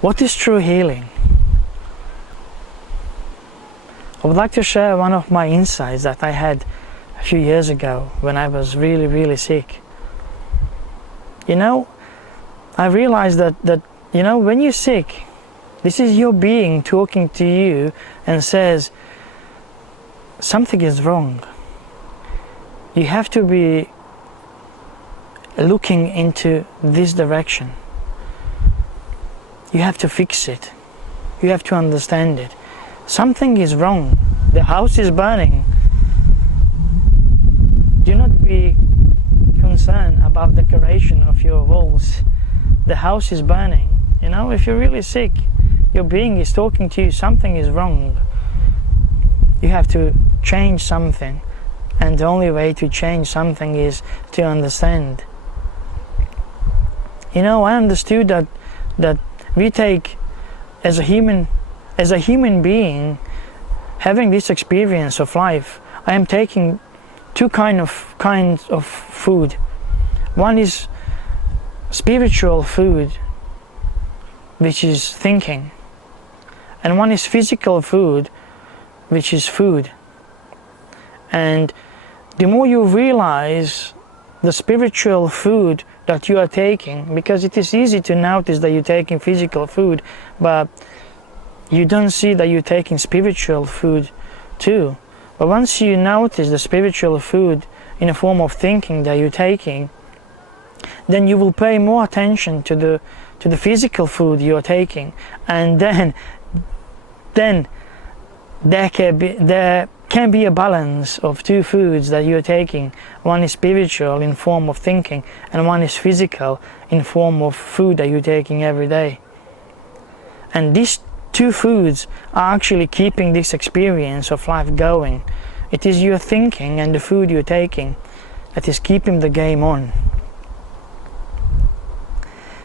What is true healing? I would like to share one of my insights that I had a few years ago when I was really sick. You know, I realized that you know, when you're sick, this is your being talking to you and says something is wrong. You have to be looking into this direction. You have to fix it. You have to understand it. Something is wrong. The house is burning. Do not be concerned about decoration of your walls. The house is burning. You know, if you're really sick, your being is talking to you, something is wrong. You have to change something. And the only way to change something is to understand. You know, I understood that we take, as a human being, having this experience of life, I am taking two kinds of food. One is spiritual food, which is thinking, and one is physical food, which is food. And the more you realize the spiritual food that you are taking, because it is easy to notice that you're taking physical food, but you don't see that you're taking spiritual food too. But once you notice the spiritual food in a form of thinking that you're taking, then you will pay more attention to the physical food you're taking, and then there can be a balance of two foods that you're taking. One is spiritual in form of thinking, and one is physical in form of food that you're taking every day. And these two foods are actually keeping this experience of life going. It is your thinking and the food you're taking that is keeping the game on.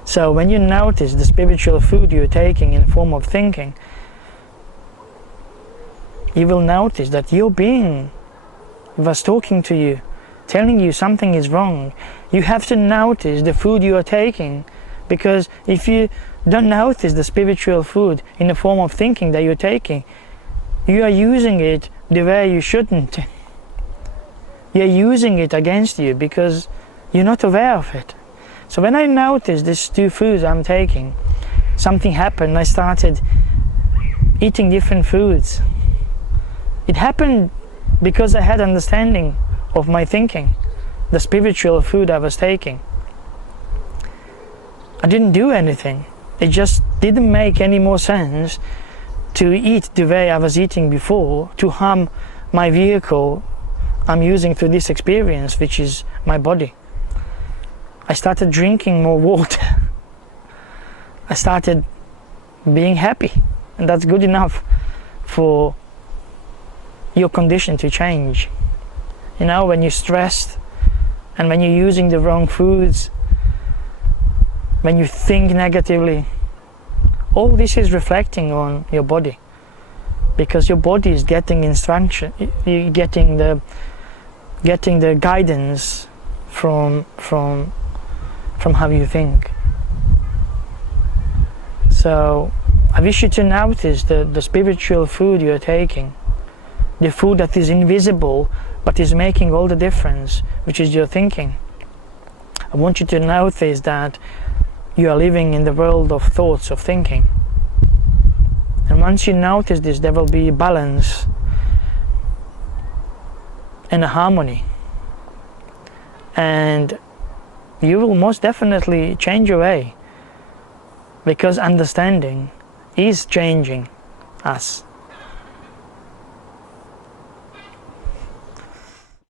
So when you notice the spiritual food you're taking in form of thinking, you will notice that your being was talking to you, telling you something is wrong. You have to notice the food you are taking, because if you don't notice the spiritual food in the form of thinking that you're taking, you are using it the way you shouldn't. You're using it against you because you're not aware of it. So when I noticed these two foods I'm taking, something happened. I started eating different foods. It happened because I had understanding of my thinking, the spiritual food I was taking. I didn't do anything. It just didn't make any more sense to eat the way I was eating before, to harm my vehicle I'm using through this experience, which is my body. I started drinking more water. I started being happy, and that's good enough for your condition to change. You know, when you're stressed and when you're using the wrong foods, when you think negatively, all this is reflecting on your body, because your body is getting instruction, you're getting the guidance from how you think. So I wish you to notice the spiritual food you're taking, the food that is invisible but is making all the difference, which is your thinking. I want you to notice that you are living in the world of thoughts, of thinking. And once you notice this, there will be balance and a harmony. And you will most definitely change your way, because understanding is changing us.